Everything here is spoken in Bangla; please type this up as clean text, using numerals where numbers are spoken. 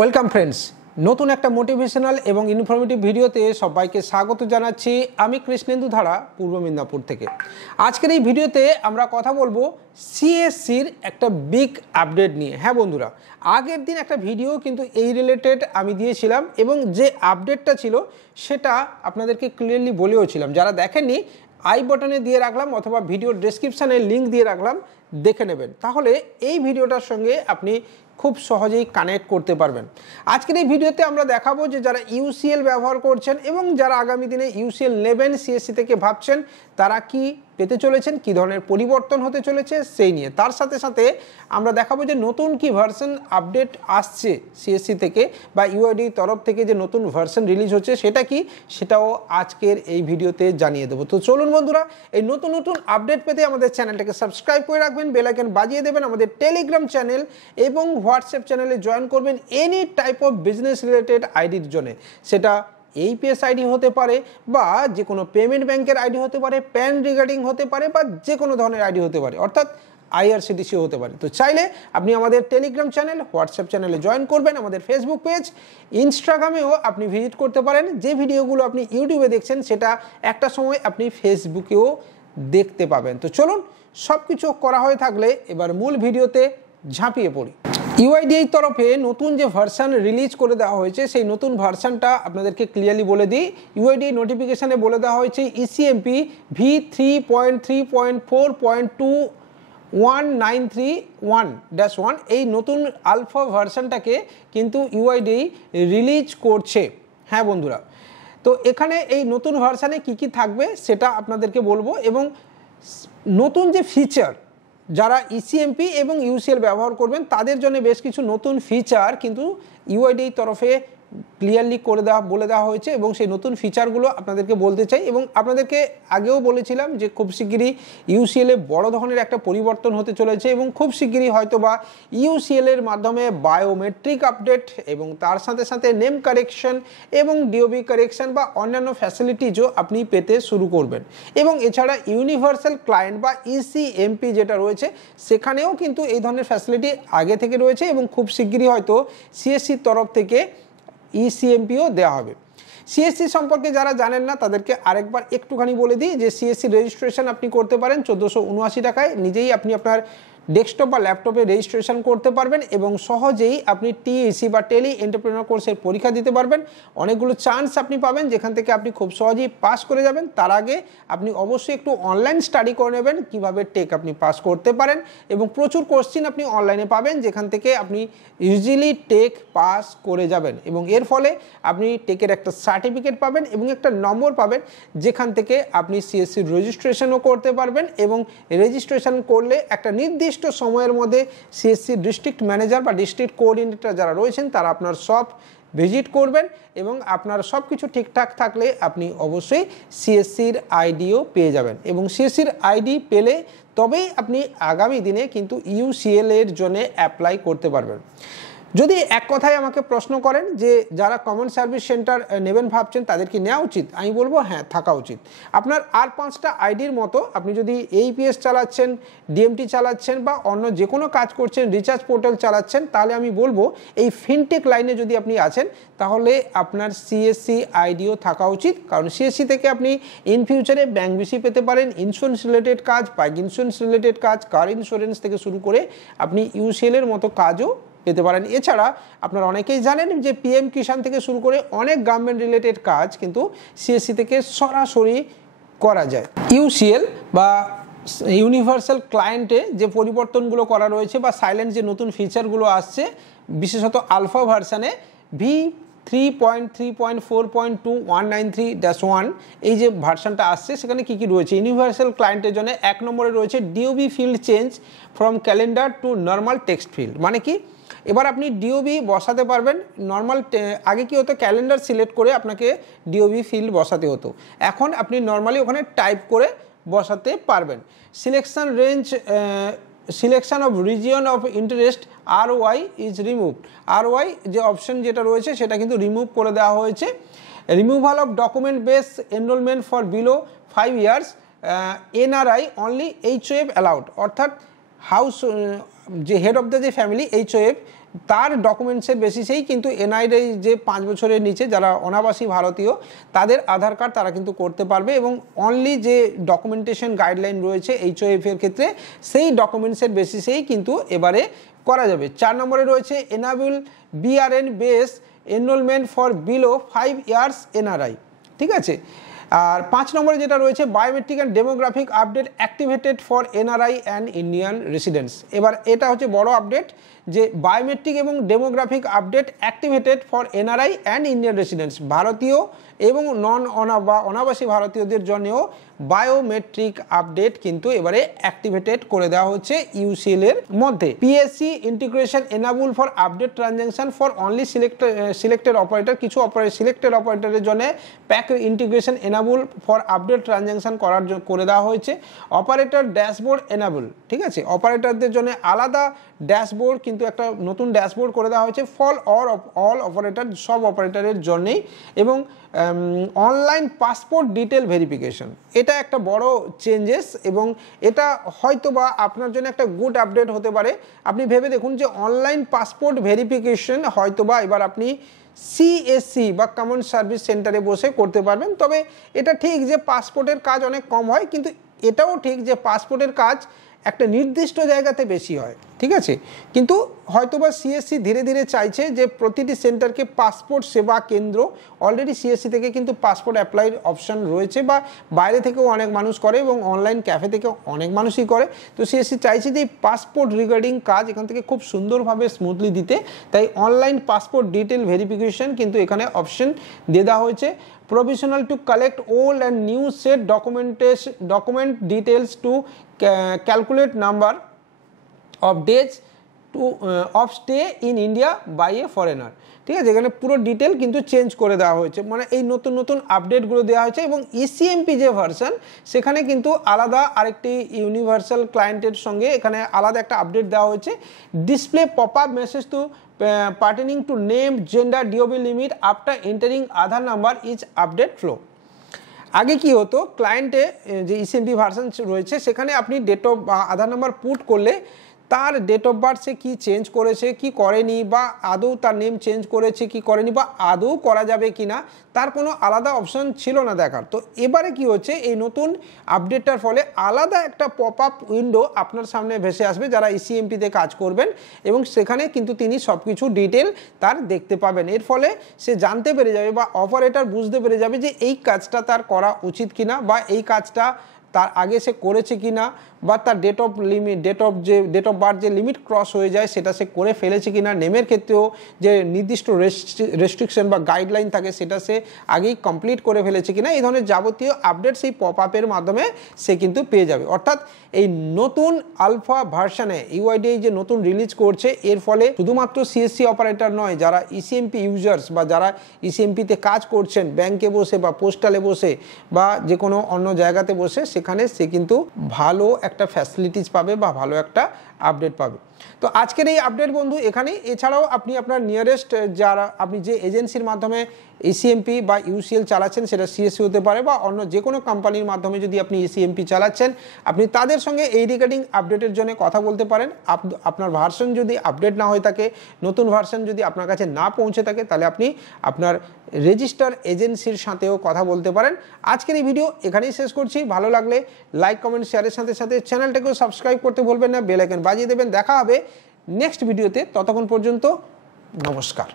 ওয়েলকাম ফ্রেন্ডস, নতুন একটা মোটিভেশনাল এবং ইনফরমেটিভ ভিডিওতে সবাইকে স্বাগত জানাচ্ছি। আমি কৃষ্ণেন্দু ধারা, পূর্ব মিদনাপুর থেকে। আজকের এই ভিডিওতে আমরা কথা বলবো সিএসসির একটা বিগ আপডেট নিয়ে। হ্যাঁ বন্ধুরা, আগের দিন একটা ভিডিও কিন্তু এই রিলেটেড আমি দিয়েছিলাম এবং যে আপডেটটা ছিল সেটা আপনাদেরকে ক্লিয়ারলি বলেও ছিলাম। যারা দেখেননি, আই বাটনে দিয়ে রাখলাম অথবা ভিডিওর ডেসক্রিপশানে লিঙ্ক দিয়ে রাখলাম, দেখে নেবেন। তাহলে এই ভিডিওটার সঙ্গে আপনি খুব সহজেই কানেক্ট করতে পারবেন। আজকের এই ভিডিওতে আমরা দেখাবো যে যারা ইউসিএল ব্যবহার করছেন এবং যারা আগামী দিনে ইউসিএল নেবেন সিএসসি থেকে ভাবছেন, তারা কি পেতে চলেছেন, কী ধরনের পরিবর্তন হতে চলেছে সেই নিয়ে। তার সাথে সাথে আমরা দেখাবো যে নতুন কি ভার্সন আপডেট আসছে সিএসসি থেকে বা ইউআইডি তরফ থেকে, যে নতুন ভার্সন রিলিজ হচ্ছে সেটা কি, সেটাও আজকের এই ভিডিওতে জানিয়ে দেবো। তো চলুন বন্ধুরা, এই নতুন নতুন আপডেট পেতে আমাদের চ্যানেলটাকে সাবস্ক্রাইব করে রাখবেন, বেল আইকন বাজিয়ে দেবেন, আমাদের টেলিগ্রাম চ্যানেল এবং হোয়াটসঅ্যাপ চ্যানেলে জয়েন করবেন any type of business related আইডির জন্য। সেটা এইপিএস আইডি হতে পারে বা যে কোনো পেমেন্ট ব্যাংকের আইডি হতে পারে, প্যান রিগার্ডিং হতে পারে বা যে কোনো ধরনের আইডি হতে পারে, অর্থাৎ আইআরসিটিসি হতে পারে। তো চাইলে আপনি আমাদের টেলিগ্রাম চ্যানেল, হোয়াটসঅ্যাপ চ্যানেলে জয়েন করবেন, আমাদের ফেসবুক পেজ, ইনস্টাগ্রামেও আপনি ভিজিট করতে পারেন। যে ভিডিওগুলো আপনি ইউটিউবে দেখছেন সেটা একটা সময় আপনি ফেসবুকেও দেখতে পাবেন। তো চলুন, সব কিছু করা হয়ে থাকলে এবার মূল ভিডিওতে ঝাঁপিয়ে পড়ি। ইউআইডিএর তরফে নতুন যে ভার্সান রিলিজ করে দেওয়া হয়েছে, সেই নতুন ভার্সানটা আপনাদেরকে ক্লিয়ারলি বলে দিই। ইউআইডিএ নোটিফিকেশানে বলে দেওয়া হয়েছে ইসিএমপি V3.3.4.21931-1 এই নতুন আলফা ভার্সানটাকে কিন্তু ইউআইডিএ রিলিজ করছে। হ্যাঁ বন্ধুরা, তো এখানে এই নতুন ভার্সানে কি কি থাকবে সেটা আপনাদেরকে বলবো, এবং নতুন যে ফিচার, যারা ইসিএমপি এবং ইউসিএল ব্যবহার করবেন তাদের জন্য বেশ কিছু নতুন ফিচার কিন্তু ইউআইডির তরফে ক্লিয়ারলি বলে দেওয়া হয়েছে, এবং সেই নতুন ফিচারগুলো আপনাদেরকে বলতে চাই। এবং আপনাদেরকে আগেও বলেছিলাম যে খুব শিগগিরই ইউসিএলে বড় ধরনের একটা পরিবর্তন হতে চলেছে, এবং খুব শিগগিরই হয়তো বা ইউসিএলের মাধ্যমে বায়োমেট্রিক আপডেট এবং তার সাথে সাথে নেম কারেকশন এবং ডিওবি কারেকশন বা অন্যান্য ফ্যাসিলিটিজও আপনি পেতে শুরু করবেন। এবং এছাড়া ইউনিভার্সাল ক্লায়েন্ট বা ইসিএমপি যেটা রয়েছে, সেখানেও কিন্তু এই ধরনের ফ্যাসিলিটি আগে থেকে রয়েছে, এবং খুব শিগগিরই হয়তো সিএসসির তরফ থেকে ইসিএমপিও দেওয়া হবে। সিএসসি সম্পর্কে যারা জানেন না তাদেরকে আরেকবার একটুখানি বলে দিই যে সিএসসি রেজিস্ট্রেশন আপনি করতে পারেন 1479 টাকায়। নিজেই আপনি আপনার ডেস্কটপ বা ল্যাপটপে রেজিস্ট্রেশন করতে পারবেন এবং সহজেই আপনি টিএসি বা টেলি এন্টারপ্রেনার কোর্সের পরীক্ষা দিতে পারবেন। অনেকগুলো চান্স আপনি পাবেন যেখান থেকে আপনি খুব সহজেই পাস করে যাবেন। তার আগে আপনি অবশ্যই একটু অনলাইন স্টাডি করে নেবেন কীভাবে টেক আপনি পাস করতে পারেন, এবং প্রচুর কোশ্চিন আপনি অনলাইনে পাবেন যেখান থেকে আপনি ইজিলি টেক পাস করে যাবেন, এবং এর ফলে আপনি টেকের একটা সার্টিফিকেট পাবেন এবং একটা নম্বর পাবেন যেখান থেকে আপনি সিএসসির রেজিস্ট্রেশনও করতে পারবেন। এবং রেজিস্ট্রেশন করলে একটা নির্দিষ্ট সময়ের মধ্যে সিএসসি ডিস্ট্রিক্ট ম্যানেজার বা ডিস্ট্রিক্ট কোঅর্ডিনেটর যারা রয়েছেন তারা আপনার সব ভিজিট করবেন, এবং আপনার সব কিছু ঠিকঠাক থাকলে আপনি অবশ্যই সিএসসির আইডিও পেয়ে যাবেন। এবং সিএসসির আইডি পেলে তবেই আপনি আগামী দিনে কিন্তু ইউসিএল এর জন্য অ্যাপ্লাই করতে পারবেন। যদি এক কথায় আমাকে প্রশ্ন করেন যে যারা কমন সার্ভিস সেন্টার নেবেন ভাবছেন তাদের কি নেওয়া উচিত, আমি বলবো হ্যাঁ, থাকা উচিত। আপনার আর 5টা আইডির মতো আপনি যদি এইপিএস চালাচ্ছেন, ডিএমটি চালাচ্ছেন বা অন্য যে কোনো কাজ করছেন, রিচার্জ পোর্টাল চালাচ্ছেন, তাহলে আমি বলবো এই ফিনটেক লাইনে যদি আপনি আছেন তাহলে আপনার সিএসসি আইডিও থাকা উচিত। কারণ সিএসসি থেকে আপনি ইন ফিউচারে ব্যাংক বিসি পেতে পারেন, ইন্স্যুরেন্স রিলেটেড কাজ, বাইক ইন্স্যুরেন্স রিলেটেড কাজ, কার ইন্স্যুরেন্স থেকে শুরু করে আপনি ইউসিএলের মতো কাজও পেতে পারেন। এছাড়া আপনারা অনেকেই জানেন যে পিএম কিষাণ থেকে শুরু করে অনেক গভর্নমেন্ট রিলেটেড কাজ কিন্তু সিএসসি থেকে সরাসরি করা যায়। ইউসিএল বা ইউনিভার্সাল ক্লায়েন্টে যে পরিবর্তনগুলো করা রয়েছে বা সাইলেন্ট যে নতুন ফিচারগুলো আসছে, বিশেষত আলফা ভার্সানে V3.3.4.2193-1 এই যে ভার্সানটা আসছে, সেখানে কী কী রয়েছে। ইউনিভার্সাল ক্লায়েন্টের জন্য 1 নম্বরে রয়েছে DOB field change from calendar to normal text field. মানে কি, এবার আপনি ডিওবি বসাতে পারবেন। নর্মাল আগে কি হতো, ক্যালেন্ডার সিলেক্ট করে আপনাকে ডিওবি ফিল্ড বসাতে হতো, এখন আপনি নর্মালি ওখানে টাইপ করে বসাতে পারবেন। Selection range, selection of region of interest ROI is remove. ROI যে অপশন যেটা রয়েছে সেটা কিন্তু রিমুভ করে দেওয়া হয়েছে। Removal of document base enrolment for below 5 years, NRI only HOF allowed, অর্থাৎ হাউস যে হেড অফ দ্য যে ফ্যামিলি HOF তার ডকুমেন্টসের বেসিসেই কিন্তু এনআরআই যে 5 বছরের নিচে যারা অনাবাসী ভারতীয় তাদের আধার কার্ড তারা কিন্তু করতে পারবে, এবং অনলি যে ডকুমেন্টেশন গাইডলাইন রয়েছে HOF এর ক্ষেত্রে সেই ডকুমেন্টসের বেসিসেই কিন্তু এবারে করা যাবে। 4 নম্বরে রয়েছে enable BRN base enrolment for below 5 years NRI, ঠিক আছে। আর 5 নম্বরে যেটা রয়েছে biometric and demographic update activated for NRI and Indian residents. এবার এটা হচ্ছে বড় আপডেট যে বায়োমেট্রিক এবং demographic update activated for NRI and Indian residents, ভারতীয় এবং অনাবাসী ভারতীয়দের জন্যও বায়োমেট্রিক আপডেট কিন্তু এবারে অ্যাক্টিভেটেড করে দেওয়া হচ্ছে UCL এর মধ্যে। PSC integration enable for update transaction for only selected operator, কিছু সিলেক্টেড অপারেটরের জন্য pack integration enable for update transaction করে দেওয়া হয়েছে। অপারেটর ড্যাশবোর্ড এনাবল, ঠিক আছে, অপারেটরদের জন্য আলাদা ড্যাশবোর্ড কিন্তু একটা নতুন ড্যাশবোর্ড করে দেওয়া হয়েছে ফর অল অপারেটর, সব অপারেটরের জন্যেই। এবং অনলাইন পাসপোর্ট ডিটেল ভেরিফিকেশন, এটা একটা বড় চেঞ্জেস, এবং এটা হয়তো বা আপনার জন্য একটা গুড আপডেট হতে পারে। আপনি ভেবে দেখুন যে অনলাইন পাসপোর্ট ভেরিফিকেশন হয়তো বা এবার আপনি CSC বা কমন সার্ভিস সেন্টারে বসে করতে পারবেন। তবে এটা ঠিক যে পাসপোর্টের কাজ অনেক কম হয়, কিন্তু এটাও ঠিক যে পাসপোর্টের কাজ একটা নির্দিষ্ট জায়গাতে বেশি হয়, ঠিক আছে। কিন্তু হয়তোবা CSC ধীরে ধীরে চাইছে যে প্রতিটি সেন্টারকে পাসপোর্ট সেবা কেন্দ্র, অলরেডি CSC থেকে কিন্তু পাসপোর্ট অ্যাপ্লাইয়ের অপশান রয়েছে, বা বাইরে থেকেও অনেক মানুষ করে এবং অনলাইন ক্যাফে থেকে অনেক মানুষই করে। তো CSC চাইছে যে পাসপোর্ট রিগার্ডিং কাজ এখান থেকে খুব সুন্দরভাবে স্মুথলি দিতে, তাই অনলাইন পাসপোর্ট ডিটেল ভেরিফিকেশন কিন্তু এখানে অপশন দিয়ে দেওয়া হয়েছে। Provisional to collect old and new set document details to calculate number of days of stay in India by a foreigner, ঠিক আছে। এখানে পুরো ডিটেল কিন্তু চেঞ্জ করে দেওয়া হয়েছে, মানে এই নতুন নতুন আপডেটগুলো দেওয়া হয়েছে। এবং ECMP যে ভার্সন সেখানে কিন্তু আলাদা আরেকটি ইউনিভার্সাল ক্লায়েন্টের সঙ্গে এখানে আলাদা একটা আপডেট দেওয়া হয়েছে। Display pop up message to pertaining to name, gender, DOB limit after entering Aadhaar number is update flow। আগে কি হতো, ক্লায়েন্টে যে ECMP ভার্সন রয়েছে সেখানে আপনি date of Aadhaar number put করলে তার ডেট অফ বার্থ সে কী চেঞ্জ করেছে কি করেনি, বা আদৌ তার নেম চেঞ্জ করেছে কি করেনি, বা আদৌ করা যাবে কি না, তার কোনো আলাদা অপশন ছিল না দেখার। তো এবারে কি হচ্ছে, এই নতুন আপডেটটার ফলে আলাদা একটা পপ আপ উইন্ডো আপনার সামনে ভেসে আসবে যারা ECMPতে কাজ করবেন, এবং সেখানে কিন্তু তিনি সব কিছু ডিটেল তার দেখতে পাবেন। এর ফলে সে জানতে পেরে যাবে বা অপারেটর বুঝতে পেরে যাবে যে এই কাজটা তার করা উচিত কিনা, বা এই কাজটা তার আগে সে করেছে কিনা, বা তার ডেট অফ বার্থ যে লিমিট ক্রস হয়ে যায় সেটা সে করে ফেলেছে কিনা, নেমের ক্ষেত্রেও যে নির্দিষ্ট রেস্ট্রিকশন বা গাইডলাইন থাকে সেটা সে আগেই কমপ্লিট করে ফেলেছে কিনা, এই ধরনের যাবতীয় আপডেট সেই পপ আপের মাধ্যমে সে কিন্তু পেয়ে যাবে। অর্থাৎ এই নতুন আলফা ভার্সনে UIDAI যে নতুন রিলিজ করছে, এর ফলে শুধুমাত্র CSC অপারেটর নয়, যারা ECMP ইউজার্স বা যারা ECMPতে কাজ করছেন ব্যাংকে বসে বা পোস্টালে বসে বা যে কোনো অন্য জায়গাতে বসে, সেখানে সে কিন্তু ভালো একটা ফ্যাসিলিটিস পাবে বা ভালো একটা আপডেট পাবে। তো আজকের এই আপডেট বন্ধু এখানেই। এছাড়াও আপনি আপনার নিয়ারেস্ট যারা আপনি যে এজেন্সির মাধ্যমে ECMP বা UCL চালাচ্ছেন, সেটা CSC হতে পারে বা অন্য যে কোনো কোম্পানির মাধ্যমে যদি আপনি ECMP চালাচ্ছেন, আপনি তাদের সঙ্গে এই রিগার্ডিং আপডেটের জন্য কথা বলতে পারেন। আপনার ভার্সন যদি আপডেট না হয়ে থাকে, নতুন ভার্সন যদি আপনার কাছে না পৌঁছে থাকে, তাহলে আপনি আপনার রেজিস্টার এজেন্সির সাথেও কথা বলতে পারেন। আজকের এই ভিডিও এখানেই শেষ করছি। ভালো লাগলে লাইক, কমেন্ট, শেয়ারের সাথে সাথে চ্যানেলটাকেও সাবস্ক্রাইব করতে ভুলবেন না, বেল আইকন বাজিয়ে দেবেন। দেখা হবে নেক্সট ভিডিওতে, ততক্ষণ পর্যন্ত নমস্কার।